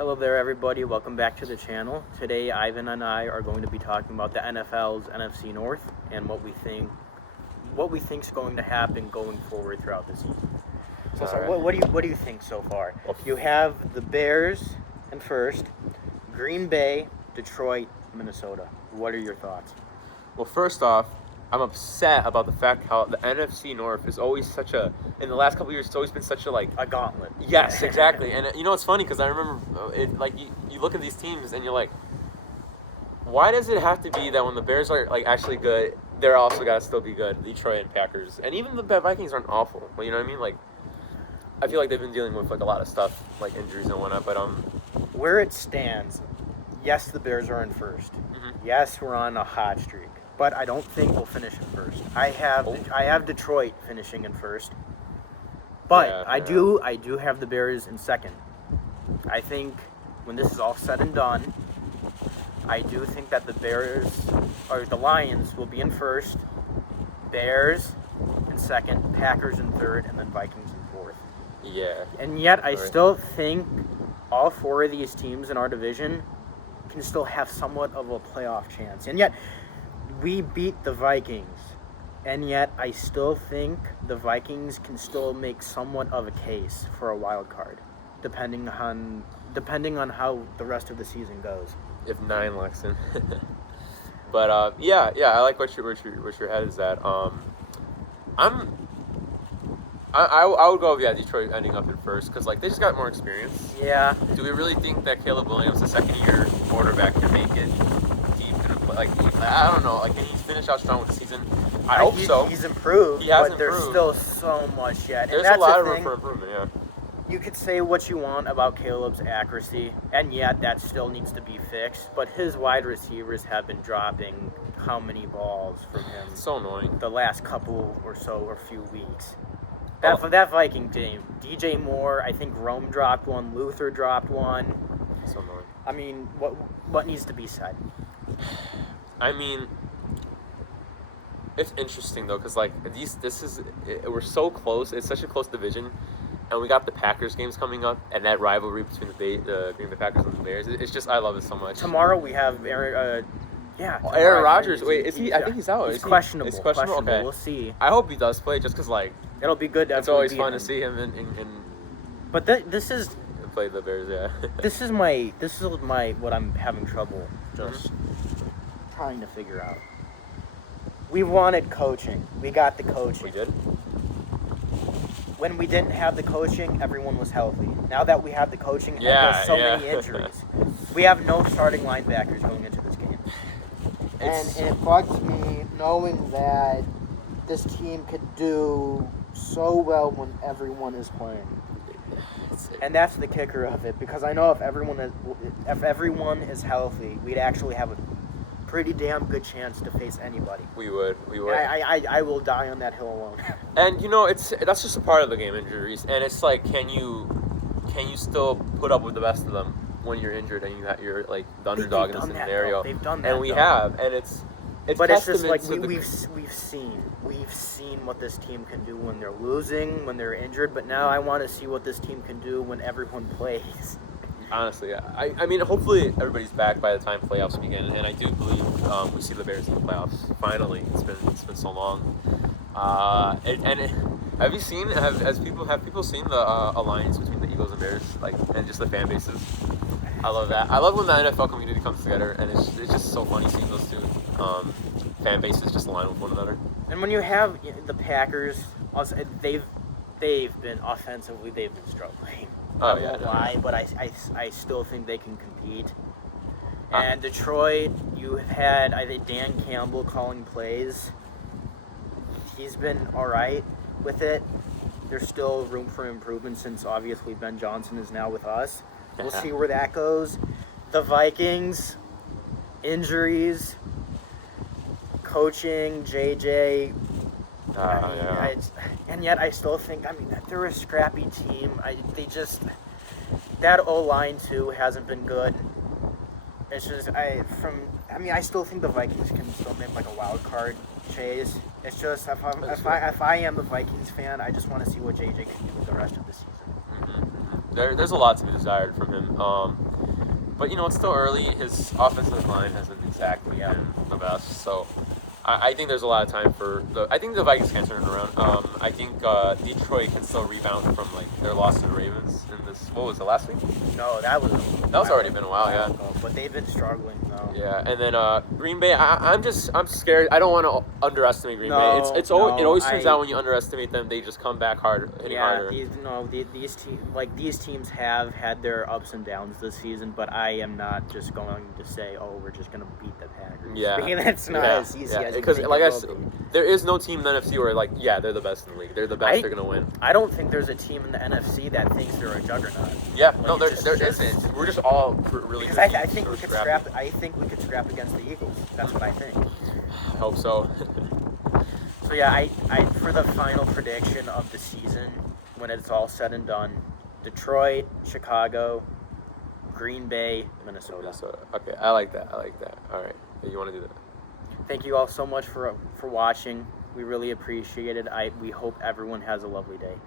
Hello there, everybody. Welcome back to the channel. Today, Ivan and I are going to be talking about the NFL's NFC North and what we think is going to happen going forward throughout the season. So, Alright. what do you think so far? Well, You have the Bears in first, Green Bay, Detroit, Minnesota. What are your thoughts? Well, first off, I'm upset about the fact how the NFC North is always in the last couple of years, it's always been such a A gauntlet. yes, exactly. And you know, it's funny because I remember you look at these teams and you're like, why does it have to be that when the Bears are like actually good, they're also got to still be good? Detroit and Packers, and even the Vikings aren't awful. But you know what I mean? Like, I feel like they've been dealing with like a lot of stuff, like injuries and whatnot. But Where it stands, yes, the Bears are in first. Mhm. Yes, we're on a hot streak, but I don't think we'll finish in first. I have Detroit finishing in first, but Yeah, I yeah. do have the Bears in second. I think when this is all said and done, I do think that the Lions will be in first, Bears in second, Packers in third, and then Vikings in fourth. yeah, And yet, I Sorry. still think all four of these teams in our division can still have somewhat of a playoff chance. And yet, we beat the Vikings. And yet, I still think the Vikings can still make somewhat of a case for a wild card, depending on how the rest of the season goes. if 9 locks in. But yeah, I like what your head is at. I would go with Detroit ending up in first because like they just got more experience. Yeah, Do we really think that Caleb Williams, the second-year quarterback, can make it deep in a play? Like I don't know. Like can he finish out strong with the season? I hope so. He's improved, He has but there's improved. still so much yet. And There's that's a lot the of room thing. for improvement. Yeah. You could say what you want about Caleb's accuracy, and yet that still needs to be fixed. But his wide receivers have been dropping how many balls from him It's so annoying. the last couple or few weeks. Oh. That Viking game, DJ Moore, I think Rome dropped one, Luther dropped one. So annoying. I mean, what needs to be said? I mean, it's interesting though, because like we're so close. It's such a close division, and we got the Packers games coming up, and that rivalry between the Green Bay Packers and the Bears. It's just I love it so much. Tomorrow we have Aaron Rodgers. Wait, is he? I think he's out. He's questionable. It's questionable. Okay. We'll see. I hope he does play, just because like It'll be good. To it's always beat fun him. to see him in But this is play the Bears. Yeah. This is my what I'm having trouble just trying to figure out. We wanted coaching. We got the coaching. We did. When we didn't have the coaching, everyone was healthy. Now that we have the coaching, and Yeah, there's so yeah. many injuries. We have no starting linebackers going into this game. And it bugs me knowing that this team could do so well when everyone is playing. And that's the kicker of it, because I know if everyone is healthy, we'd actually have a pretty damn good chance to face anybody. We would. And I will die on that hill alone. And you know, that's just a part of the game, injuries. And it's like, can you still put up with the best of them when you're injured and you're like the underdog in this scenario? They've done that. And we have, and it's But it's just testament like to we've seen what this team can do when they're losing, when they're injured. But now I want to see what this team can do when everyone plays. honestly, I mean, hopefully everybody's back by the time playoffs begin, and I do believe we see the Bears in the playoffs. Finally, it's been so long. Have you seen have people seen the alliance between the Eagles and Bears, like, and just the fan bases? I love that. I love when the NFL community comes together, and it's just so funny seeing those two fan bases just align with one another. And when you have the Packers, also, they've been offensively struggling. Oh, I yeah, won't lie, but I still think they can compete. Uh. And Detroit, you had, I think, Dan Campbell calling plays. He's been all right with it. There's still room for improvement since obviously Ben Johnson is now with us. We'll see where that goes. The Vikings, injuries, coaching, JJ. Yeah. And yet I still think, they're a scrappy team. That O-line too hasn't been good. It's just, I still think the Vikings can still make like a wild card chase. It's just, if I am a Vikings fan, I just want to see what JJ can do with the rest of the season. Mm-hmm. There's a lot to be desired from him. But it's still early. His offensive line hasn't exactly been the best, so I think there's a lot of time for I think the Vikings can turn it around. I think Detroit can still rebound from their loss to the Ravens in this. What was it, last week? No, that was already been a while, yeah. But they've been struggling though. Yeah, and then Green Bay. I'm scared. I don't want to underestimate Green Bay. It always turns out when you underestimate them, they just come back hitting harder. These teams have had their ups and downs this season, but I am not just going to say, oh, we're just going to beat the Packers. Yeah, that's not as easy as because like I said, there is no team in the NFC where they're the best in the league. They're the best. They're going to win. I don't think there's a team in the NFC that thinks they're a juggernaut. Yeah, no, there isn't. We're just all really. Because I think we could scrap. I think we could scrap against the Eagles. That's what I think. I hope so. So yeah, I for the final prediction of the season, when it's all said and done, Detroit, Chicago, Green Bay, Minnesota. Okay, I like that. All right, you want to do that? Thank you all so much for watching. We really appreciate it. We hope everyone has a lovely day. Thank